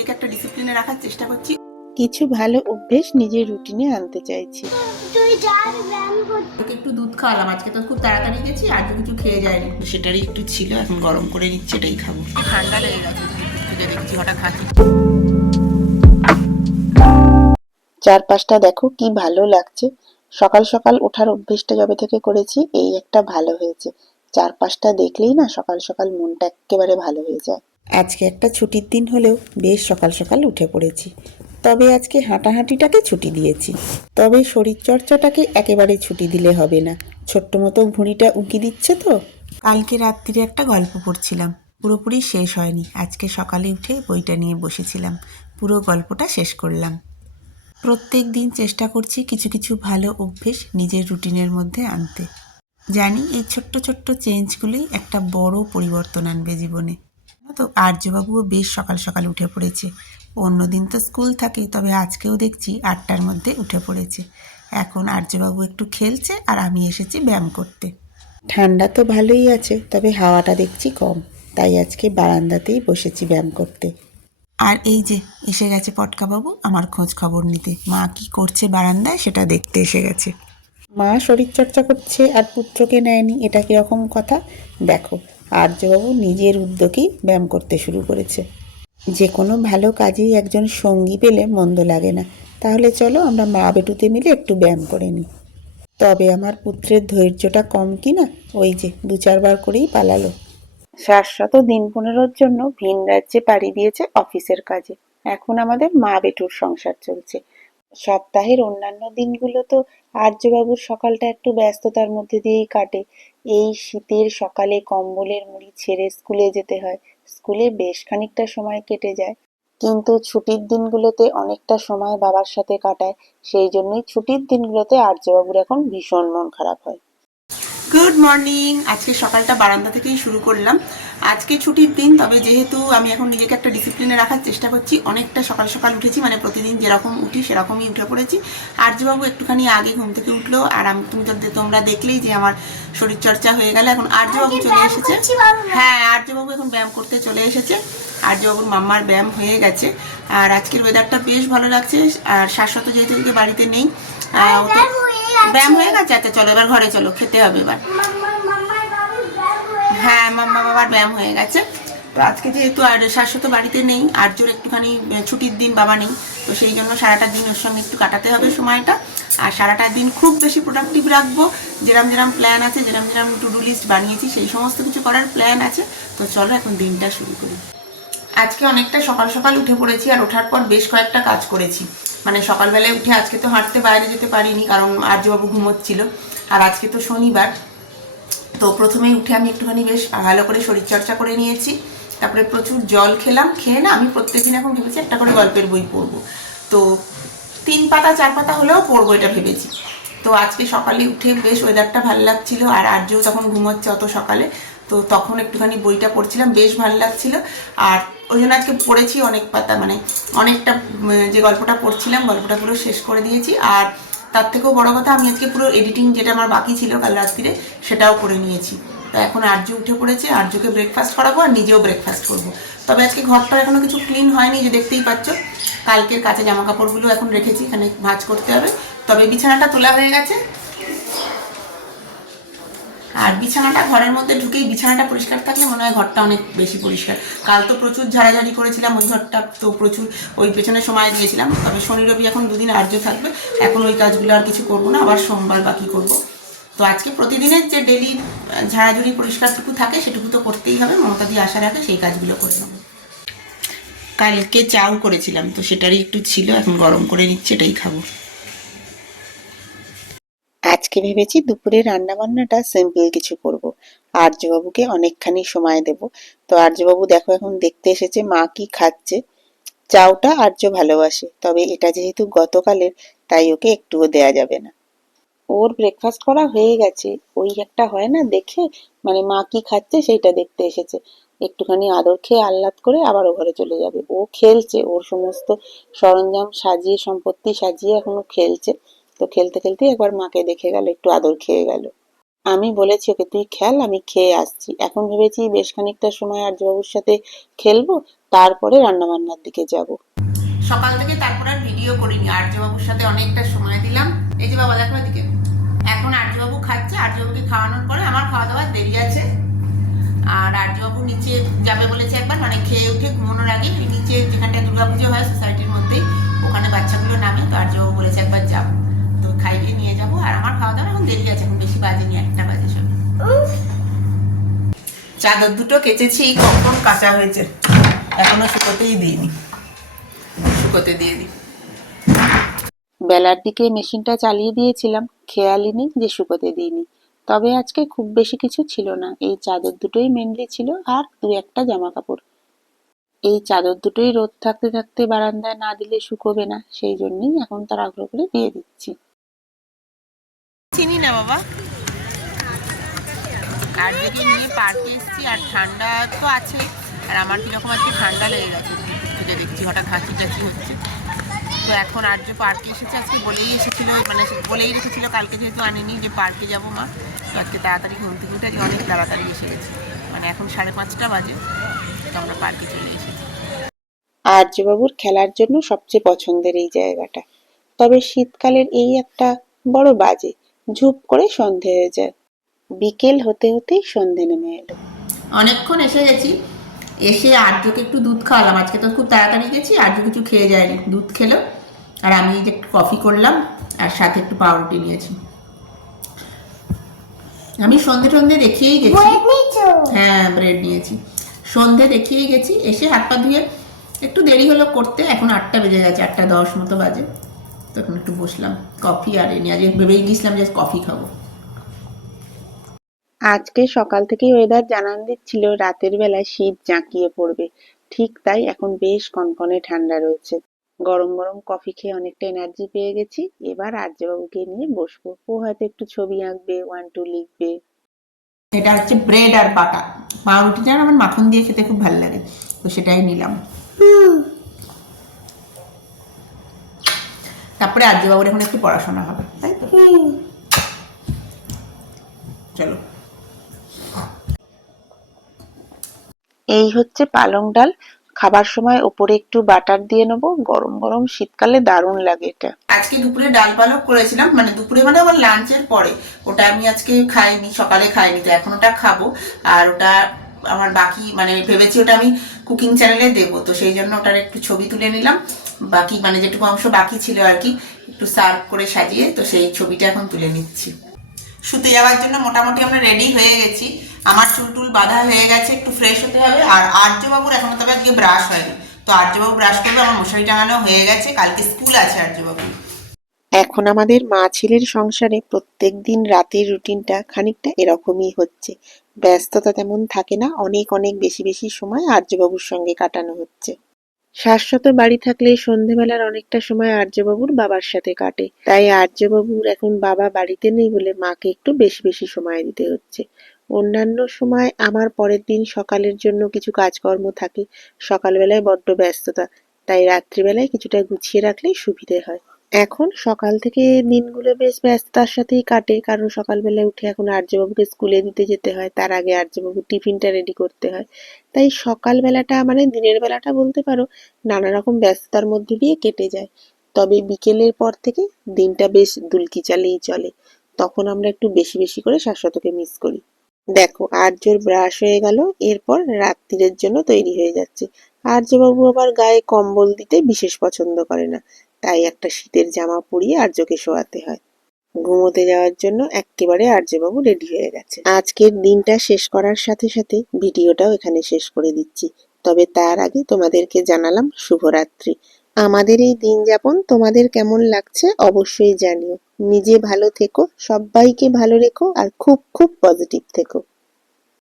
নিজেকে একটা ডিসিপ্লিনে রাখার চেষ্টা করছি। কিছু ভালো অভ্যেস নিজের রুটিনে আনতে চাইছি। ওকে একটু দুধ খাওয়ালাম, আজকে তো খুব তাড়াতাড়ি গেছি, আর কিছু খেয়ে যায়নি, সেটারই একটু ছিল, এখন গরম করে নিচ্ছে, এটাই খাবো। ঠান্ডা লেগে গেছে, দেখছি হঠাৎ খাচ্ছি। চারপাশটা দেখো কি ভালো লাগছে। সকাল সকাল ওঠার অভ্যেসটা যবে থেকে করেছি এই একটা ভালো হয়েছে। চারপাশটা দেখলেই না সকাল সকাল মনটা একেবারে ভালো হয়ে যায়। আজকে একটা ছুটির দিন হলেও বেশ সকাল সকাল উঠে পড়েছি। তবে আজকে হাঁটাহাঁটিটাকে ছুটি দিয়েছি। তবে শরীরচর্চাটাকে একেবারে ছুটি দিলে হবে না, ছোট্ট মতো ভুঁড়িটা উঁকি দিচ্ছে তো। কালকে রাত্রিরে একটা গল্প পড়ছিলাম, পুরোপুরি শেষ হয়নি, আজকে সকালে উঠে বইটা নিয়ে বসেছিলাম, পুরো গল্পটা শেষ করলাম। প্রত্যেক দিন চেষ্টা করছি কিছু কিছু ভালো অভ্যেস নিজের রুটিনের মধ্যে আনতে। জানি এই ছোট্ট ছোট্ট চেঞ্জগুলোই একটা বড় পরিবর্তন আনবে জীবনে। তো আর্যবাবুও বেশ সকাল সকাল উঠে পড়েছে। অন্যদিন তো স্কুল থাকে, তবে আজকেও দেখছি 8টার মধ্যে উঠে পড়েছে। এখন আর্যবাবু একটু খেলছে আর আমি এসেছি ব্যায়াম করতে। ঠান্ডা তো ভালোই আছে, তবে হাওয়াটা দেখছি কম, তাই আজকে বারান্দাতেই বসেছি ব্যায়াম করতে। আর এই যে এসে গেছে পটকাবাবু আমার খোঁজ খবর নিতে, মা কি করছে বারান্দায় সেটা দেখতে এসে গেছে। মা শরীরচর্চা করছে আর পুত্রকে নেয়নি, এটা কিরকম কথা? দেখো, আর্যবাবু নিজের উদ্যোগেই ব্যায়াম করতে শুরু করেছে। যে কোনো ভালো কাজেই একজন সঙ্গী পেলে মন্দ লাগে না। তাহলে চলো আমরা মা বেটুতে মিলে একটু ব্যায়াম করে নিই। তবে আমার পুত্রের ধৈর্যটা কম কি না, ওই যে 2-4 বার করেই পালালো। শাশ্বত দিন 15-র জন্য ভিন রাজ্যে পাড়ি দিয়েছে অফিসের কাজে। এখন আমাদের মা বেটুর সংসার চলছে। সপ্তাহের অন্যান্য দিনগুলো তো আর্যবাবুর সকালটা একটু ব্যস্ততার মধ্যে দিয়েই কাটে। এই শীতের সকালে কম্বলের মুড়ি ছেড়ে স্কুলে যেতে হয়, স্কুলে বেশ খানিকটা সময় কেটে যায়। কিন্তু ছুটির দিনগুলোতে অনেকটা সময় বাবার সাথে কাটায়, সেই জন্যই ছুটির দিনগুলোতে আর্যবাবুর এখন ভীষণ মন খারাপ হয়। গুড মর্নিং, আজকে সকালটা বারান্দা থেকেই শুরু করলাম। আজকে ছুটির দিন, তবে যেহেতু আমি এখন নিজেকে একটা ডিসিপ্লিনে রাখার চেষ্টা করছি, অনেকটা সকাল সকাল উঠেছি, মানে প্রতিদিন যেরকম উঠি সেরকমই উঠে পড়েছি। আর্যবাবু একটুখানি আগে ঘুম থেকে উঠলো, আর আমি তোমরা দেখলেই যে আমার শরীরচর্চা হয়ে গেল। এখন আর্যবাবু চলে এসেছে। হ্যাঁ, আর্যবাবু এখন ব্যায়াম করতে চলে এসেছে। আর্যবাবুর মাম্মার ব্যায়াম হয়ে গেছে। আর আজকের ওয়েদারটা বেশ ভালো লাগছে। আর শাশ্বত যেহেতু বাড়িতে নেই, ব্যায়াম হয়ে গেছে। আচ্ছা চলো এবার ঘরে চলো, খেতে হবে এবার। হ্যাঁ, মাম্মা বাবার ব্যায়াম হয়ে গেছে। তো আজকে যেহেতু আর শাশ্বত বাড়িতে নেই, আর্যর একটুখানি ছুটির দিন, বাবা নেই, তো সেই জন্য সারাটা দিন ওর সঙ্গে একটু কাটাতে হবে সময়টা। আর সারাটা দিন খুব বেশি প্রোডাক্টিভ রাখবো, যেরম যেরম প্ল্যান আছে, যেরম যেরম টু ডু লিস্ট বানিয়েছি, সেই সমস্ত কিছু করার প্ল্যান আছে। তো চলো এখন দিনটা শুরু করি। আজকে অনেকটা সকাল সকাল উঠে পড়েছি, আর ওঠার পর বেশ কয়েকটা কাজ করেছি। মানে সকালবেলায় উঠে আজকে তো হাঁটতে বাইরে যেতে পারিনি, কারণ আর্যবাবু ঘুমোচ্ছিল, আর আজকে তো শনিবার। তো প্রথমেই উঠে আমি একটুখানি বেশ ভালো করে শরীরচর্চা করে নিয়েছি, তারপরে প্রচুর জল খেলাম। খেয়ে না আমি প্রত্যেকদিন এখন ভেবেছি একটা করে গল্পের বই পড়বো। তো 3 পাতা 4 পাতা হলেও পড়বো এটা ভেবেছি। তো আজকে সকালে উঠে বেশ ওয়েদারটা ভালো লাগছিল, আর আর্যও তখন ঘুমোচ্ছে অত সকালে, তো তখন একটুখানি বইটা পড়ছিলাম, বেশ ভালো লাগছিল। আর ওই জন্য আজকে পড়েছি অনেক পাতা, মানে অনেকটা, যে গল্পটা পড়ছিলাম গল্পটা পুরো শেষ করে দিয়েছি। আর তার থেকেও বড় কথা, আমি আজকে পুরো এডিটিং যেটা আমার বাকি ছিল কাল রাত্রিরে সেটাও করে নিয়েছি। তো এখন আর্য উঠে পড়েছে, আর্যকে ব্রেকফাস্ট করাবো আর নিজেও ব্রেকফাস্ট করবো। তবে আজকে ঘরটা এখনো কিছু ক্লিন হয়নি, যে দেখতেই পাচ্ছ। কালকের কাঁচা জামা কাপড়গুলো এখন রেখেছি, এখানে ভাঁজ করতে হবে। তবে বিছানাটা তোলা হয়ে গেছে, আর বিছানাটা ঘরের মধ্যে ঢুকেই বিছানাটা পরিষ্কার থাকলে মনে হয় ঘরটা অনেক বেশি পরিষ্কার। কাল তো প্রচুর ঝাড়াঝাড়ি করেছিলাম ওই ঘরটা, তো প্রচুর ওই পেছনে সময় দিয়েছিলাম। তবে শনি রবি এখন 2 দিন আর্য থাকবে, এখন ওই কাজগুলো আর কিছু করবো না, আবার সোমবার বাকি করব। তো আজকে প্রতিদিনের যে ডেলি ঝাড়াঝুড়ি পরিষ্কারটুকু থাকে সেটুকু তো করতেই হবে, মমতা দিয়ে আসার আগে সেই কাজগুলো করে নেবো। কালকে চাউ করেছিলাম, তো সেটারই একটু ছিল, এখন গরম করে নিচ্ছে, এটাই খাবো। আজকে ভেবেছি দুপুরে রান্না বান্নাটা সিম্পল কিছু করব। আর্যবাবুকে অনেকখানি সময় দেব। তো আর্যবাবু দেখো এখন দেখতে এসেছে মা কি খাচ্ছে। চাউটা আর্য ভালোবাসে, তবে এটা যেহেতু গতকালের, তাই ওকে একটুও দেয়া যাবে না। ওর ব্রেকফাস্ট করা হয়ে গেছে, ওই একটা হয় না দেখে, মানে মা কি খাচ্ছে সেইটা দেখতে এসেছে। একটুখানি আদর খেয়ে আহ্লাদ করে আবার ও ঘরে চলে যাবে। ও খেলছে, ওর সমস্ত সরঞ্জাম সাজিয়ে সম্পত্তি সাজিয়ে এখনো খেলছে। তো খেলতে খেলতে একবার মাকে দেখে গেল, একটু আদর খেয়ে গেল। আমি বলেছি ওকে তুই খেল, আমি খেয়ে আসছি। এখন ভেবেছি বেশ খানিকটা সময় আর্যবাবুর সাথে খেলবো, তারপরে রান্নাবান্নার দিকে যাব। সকাল থেকে তারপর আর ভিডিও করিনি, আর্যবাবুর সাথে অনেকটা সময় দিলাম। এই যে বাবা দেখো এদিকে, এখন আর্যবাবু খাচ্ছে, আর্যবাবুকে খাওয়ানোর পরে আমার খাওয়া দাওয়ার দেরি আছে। আর আর্যবাবু নিচে যাবে বলেছে একবার, মানে খেয়ে উঠে ঘুমানোর আগে ওই নিচে যেখানটা দুর্গাপুজো হয় সোসাইটির মধ্যেই, ওখানে বাচ্চাগুলো নামে, তো আর্যবাবু বলেছে একবার যাবো, তো খাইয়ে নিয়ে যাবো। আর আমার খাওয়া দাওয়া এখন দেরি আছে, এখন বেশি বাজেনি, 1টা বাজে সব। চাদর দুটো কেচেছি, কখন কাঁচা হয়েছে, এখনো শুকোতেই দিইনি, শুকোতে দিয়ে দিই। বেলার দিকে মেশিনটা চালিয়ে দিয়েছিলাম, খেয়ালই নেই যে শুকোতে দিইনি। তবে আজকে খুব বেশি কিছু ছিল না, এই চাদর দুটোই মেনলি ছিল আর দু একটা জামা কাপড়। এই চাদর দুটোই রোদ থাকতে থাকতে বারান্দায় না দিলে শুকোবে না, সেই জন্যই এখন তাড়াহুড়ো করে দিয়ে দিচ্ছি। চিনি না বাবা। আর যদি নিয়ে পার্কে এসেছি, আর ঠান্ডা তো আছে, আর আমার কিরকম আজকে ঠান্ডা লেগে গেছে, খুঁজে দেখছি হঠাৎ হাঁচি টাচি হচ্ছে। তো এখন আর যে পার্কে এসেছে, আজকে বলেই এসেছিল, মানে বলেই রেখেছিল কালকে, যেহেতু আনেনি যে পার্কে যাবো মা, তো আজকে তাড়াতাড়ি ঘুম থেকে উঠে আজকে অনেক তাড়াতাড়ি এসে গেছি, মানে এখন 5:30 বাজে, তো আমরা পার্কে চলে এসেছি। আর্যবাবুর খেলার জন্য সবচেয়ে পছন্দের এই জায়গাটা। তবে শীতকালের এই একটা বড় বাজে, ঝুপ করে সন্ধে হয়ে যায়। বিকেল হতে হতেই সন্ধে নেমে এলো। অনেকক্ষণ এসে গেছি, এসে আর্যকে একটু দুধ খাওয়ালাম, আজকে তো খুব তাড়াতাড়ি গেছি, আর্য কিছু খেয়ে যায়নি, দুধ খেলো। আর আমি এই যে একটু কফি করলাম, আর সাথে একটু পাউরুটি নিয়েছি। আমি সন্ধে সন্ধে দেখিয়েই গেছি। হ্যাঁ, ব্রেড নিয়েছি। সন্ধে দেখিয়েই গেছি, এসে হাত পা ধুয়ে একটু দেরি হলো করতে, এখন 8টা বেজে গেছে, 8:10 মতো বাজে। তখন একটু বসলাম, কফি আর এনে আজকে ভেবেই গেছিলাম যে কফি খাবো। আজকে সকাল থেকেই ওয়েদার জানান দিচ্ছিল রাতের বেলায় শীত জাঁকিয়ে পড়বে। ঠিক তাই, এখন বেশ কনকনে ঠান্ডা রয়েছে। গরম গরম কফি খেয়ে অনেকটা এনার্জি পেয়ে গেছি। এবার আর্যবাবুকে নিয়ে বসবো, ও হয়তো একটু ছবি আঁকবে, 1 2 লিখবে। এটা হচ্ছে ব্রেড আর বাটার, পাউরুটিটা আমার মাখন দিয়ে খেতে খুব ভালো লাগে, তো সেটাই নিলাম। তারপরে আর্যবাবুর এখন একটু পড়াশোনা হবে, তাই তো। চলো। এই হচ্ছে পালং ডাল। খাবার সময় ওপরে একটু বাটার দিয়ে নেবো, গরম গরম শীতকালে দারুণ লাগে এটা। আজকে দুপুরে ডাল পালক করেছিলাম, মানে দুপুরে মানে আমার লাঞ্চের পরে, ওটা আমি আজকে খাইনি, সকালে খাইনি, তো এখন ওটা খাবো। আর ওটা আমার বাকি, মানে ভেবেছি ওটা আমি কুকিং চ্যানেলে দেবো, তো সেই জন্য ওটার একটু ছবি তুলে নিলাম, বাকি মানে যেটুকু অংশ বাকি ছিল আর কি, একটু সার্ভ করে সাজিয়ে, তো সেই ছবিটা এখন তুলে নিচ্ছি। শুতে যাওয়ার জন্য মোটামুটি আমরা রেডি হয়ে গেছি, আমার চুল টুল বাঁধা হয়ে গেছে, একটু ফ্রেশ হতে হবে। আর আর্যবাবুর এখনো তবে আজকে ব্রাশ হয়নি, তো আর্যবাবু ব্রাশ করবে, আমার মশারি টাঙানো হয়ে গেছে, কালকে স্কুল আছে আর্যবাবু। এখন আমাদের মা ছেলের সংসারে প্রত্যেকদিন রাতের রুটিনটা খানিকটা এরকমই হচ্ছে। ব্যস্ততা তেমন থাকে না, অনেক অনেক বেশি বেশি সময় আর্যবাবুর সঙ্গে কাটানো হচ্ছে। শাশ্বত বাড়ি থাকলে সন্ধেবেলার অনেকটা সময় আর্যবাবুর বাবার সাথে কাটে, তাই আর্যবাবুর এখন বাবা বাড়িতে নেই বলে মাকে একটু বেশি বেশি সময় দিতে হচ্ছে। অন্যান্য সময় আমার পরের দিন সকালের জন্য কিছু কাজকর্ম থাকে, সকালবেলায় বড্ড ব্যস্ততা, তাই রাত্রিবেলায় কিছুটা গুছিয়ে রাখলেই সুবিধে হয়। এখন সকাল থেকে দিনগুলো বেশ ব্যস্ততার সাথেই কাটে, কারণ সকালবেলায় উঠে এখন আর্যবাবুকে স্কুলে দিতে যেতে হয়, তার আগে আর্যবাবুর টিফিনটা রেডি করতে হয়। তাই সকালবেলাটা মানে দিনের বেলাটা বলতে পারো নানা রকম ব্যস্ততার মধ্যে দিয়ে কেটে যায়। তবে বিকেলের পর থেকে দিনটা বেশ দুলকি চালেই চলে, তখন আমরা একটু বেশি বেশি করে শাশ্বতকে মিস করি। দেখো আর্যর ব্রাশ হয়ে গেল, এরপর রাত্তিরের জন্য তৈরি হয়ে যাচ্ছে। আর্যবাবু আবার গায়ে কম্বল দিতে বিশেষ পছন্দ করে না, তাই একটা শীতের জামা পরিয়ে আর্যকে শোয়াতে হয়। ঘুমোতে যাওয়ার জন্য এক্কেবারে আর্যবাবু রেডি হয়ে গেছে। আজকের দিনটা শেষ করার সাথে সাথে ভিডিওটাও এখানে শেষ করে দিচ্ছি। তবে তার আগে তোমাদেরকে জানালাম শুভরাত্রি। আমাদের এই দিন যাপন তোমাদের কেমন লাগছে অবশ্যই জানিও। নিজে ভালো থেকো, সবাইকে ভালো রেখো, আর খুব খুব পজিটিভ থেকো।